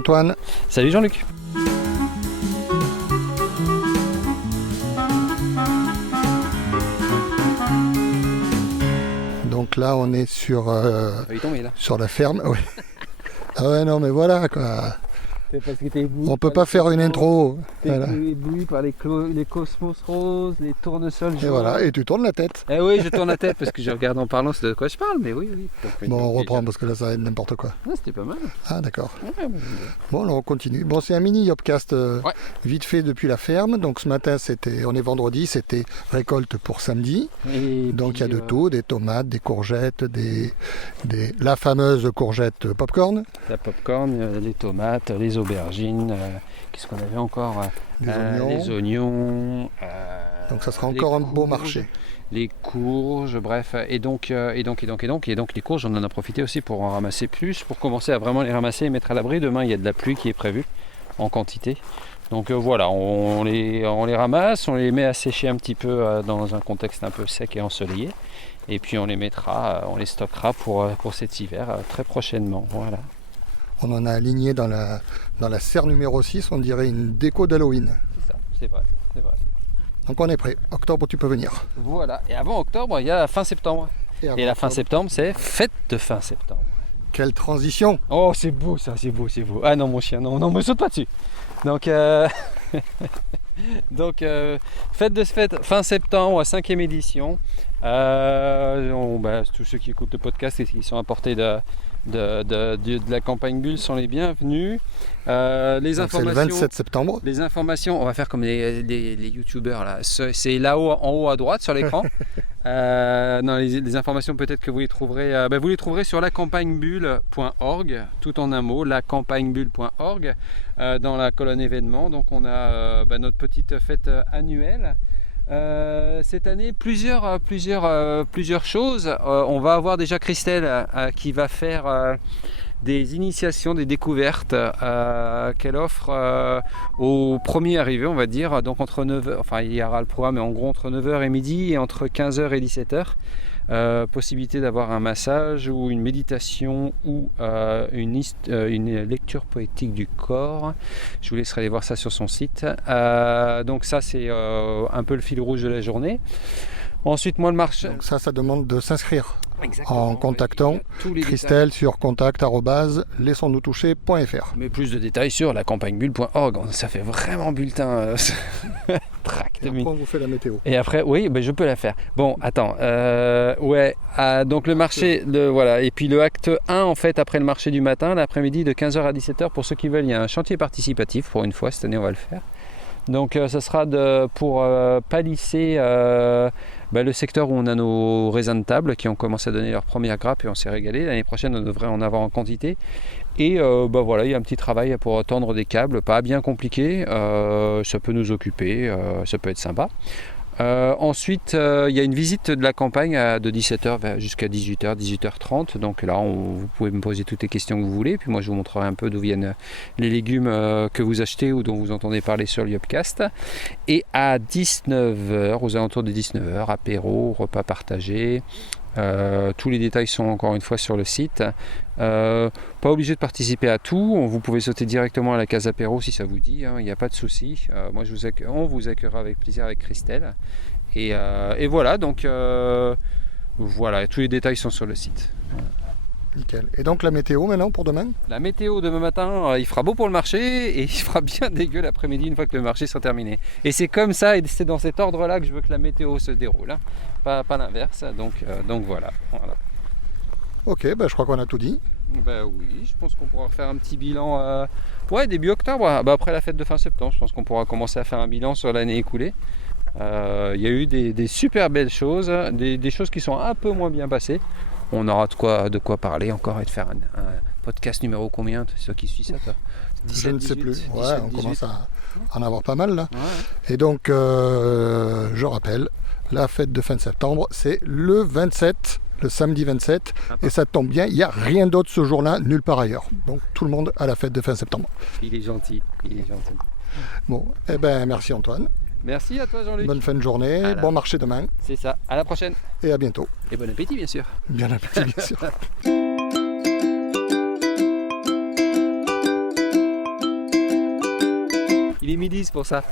Antoine. Salut Jean-Luc. Donc là, on est sur la ferme. Ouais. Ah ouais, non, mais voilà quoi. Parce que t'es ébloui On peut pas faire une intro. T'es Voilà. ébloui par les cosmos roses, les tournesols jaunes. Et voilà, et tu tournes la tête. Eh oui, je tourne la tête parce que je regarde en parlant, c'est de quoi je parle, mais oui. Bon, on reprend parce que là, ça va être n'importe quoi. Ah, c'était pas mal. Ah, d'accord. Ouais, Bon, alors on continue. Bon, c'est un mini Yopcast Ouais. vite fait depuis la ferme. Donc ce matin, on est vendredi, c'était récolte pour samedi. Et Donc puis, il y a de tout, des tomates, des courgettes, la fameuse courgette popcorn, la popcorn, les tomates, les aubergines, qu'est-ce qu'on avait encore les oignons. Les oignons. Donc ça sera encore un beau marché. Les courges, bref, et donc les courges, on en a profité aussi pour en ramasser plus, pour commencer à vraiment les ramasser et mettre à l'abri. Demain, il y a de la pluie qui est prévue en quantité. Donc voilà, on les ramasse, on les met à sécher un petit peu dans un contexte un peu sec et ensoleillé. Et puis on les stockera pour cet hiver très prochainement. Voilà. On en a aligné dans la serre numéro 6, on dirait une déco d'Halloween. C'est ça, c'est vrai. Donc on est prêt. Octobre, tu peux venir. Voilà, et avant octobre, il y a la fin septembre. Et la fin septembre, c'est fête de fin septembre. Quelle transition! Oh, c'est beau ça, c'est beau. Ah non, mon chien, non, me saute pas dessus. Donc, fête fin septembre, 5e édition. Tous ceux qui écoutent le podcast et qui sont à portée de la campagne Bulle sont les bienvenus. Les informations, c'est le 27 septembre. Les informations, on va faire comme les youtubeurs là. C'est là-haut, en haut à droite sur l'écran. Les informations peut-être que vous les trouverez. Vous les trouverez sur lacampagnebulle.org, tout en un mot, lacampagnebulle.org, dans la colonne événements. Donc on a notre petite fête annuelle. Cette année, plusieurs choses. On va avoir déjà Christelle qui va faire des initiations, des découvertes qu'elle offre aux premiers arrivés, on va dire. Donc entre 9h, enfin il y aura le programme, mais en gros entre 9h et midi et entre 15h et 17h. Possibilité d'avoir un massage ou une méditation ou une lecture poétique du corps. Je vous laisserai aller voir ça sur son site. Donc ça c'est un peu le fil rouge de la journée. Ensuite, moi le marché. Donc ça demande de s'inscrire. Exactement, en contactant Christelle sur contact@laissons-nous-toucher.fr. Mais plus de détails sur lacampagnebulle.org. Ça fait vraiment bulletin. Et après, on vous fait la météo. Et après, oui, je peux la faire. Bon, attends. Donc le marché, voilà. Et puis le acte 1, en fait, après le marché du matin, l'après-midi de 15h à 17h, pour ceux qui veulent, il y a un chantier participatif. Pour une fois, cette année, on va le faire. Donc ça sera pour palisser le secteur où on a nos raisins de table qui ont commencé à donner leur première grappe et on s'est régalé. L'année prochaine, on devrait en avoir en quantité. Et voilà, il y a un petit travail pour tendre des câbles, pas bien compliqué. Ça peut nous occuper, ça peut être sympa. Ensuite, il y a une visite de la campagne de 17h jusqu'à 18h, 18h30. Donc là, vous pouvez me poser toutes les questions que vous voulez. Puis moi, je vous montrerai un peu d'où viennent les légumes que vous achetez ou dont vous entendez parler sur le Yopcast. Et à 19h, aux alentours de 19h, apéro, repas partagé. Tous les détails sont encore une fois sur le site. Pas obligé de participer à tout. Vous pouvez sauter directement à la case apéro si ça vous dit. Il n'y a pas de souci. On vous accueillera avec plaisir avec Christelle. Et voilà. Donc voilà. Tous les détails sont sur le site. Nickel. Et donc la météo maintenant pour demain? La météo demain matin, il fera beau pour le marché et il fera bien dégueu l'après-midi une fois que le marché sera terminé. Et c'est comme ça et c'est dans cet ordre-là que je veux que la météo se déroule, pas l'inverse. Donc voilà. Ok, je crois qu'on a tout dit. Oui, je pense qu'on pourra faire un petit bilan début octobre, après la fête de fin septembre. Je pense qu'on pourra commencer à faire un bilan sur l'année écoulée. Il y a eu des super belles choses, des choses qui sont un peu moins bien passées. On aura de quoi parler encore et de faire un podcast numéro combien, ceux qui suivent ça, toi 17, je ne sais 18, plus. 17, on 18. commence à en avoir pas mal là. Ouais. Et donc, je rappelle, la fête de fin de septembre, c'est le 27, le samedi 27. Et ça tombe bien, il n'y a rien d'autre ce jour-là, nulle part ailleurs. Donc tout le monde à la fête de fin septembre. Il est gentil. Bon, merci Antoine. Merci à toi Jean-Luc. Bonne fin de journée, bon marché demain. C'est ça, à la prochaine. Et à bientôt. Et bon appétit bien sûr. Bien appétit bien sûr. Il est midi, c'est pour ça.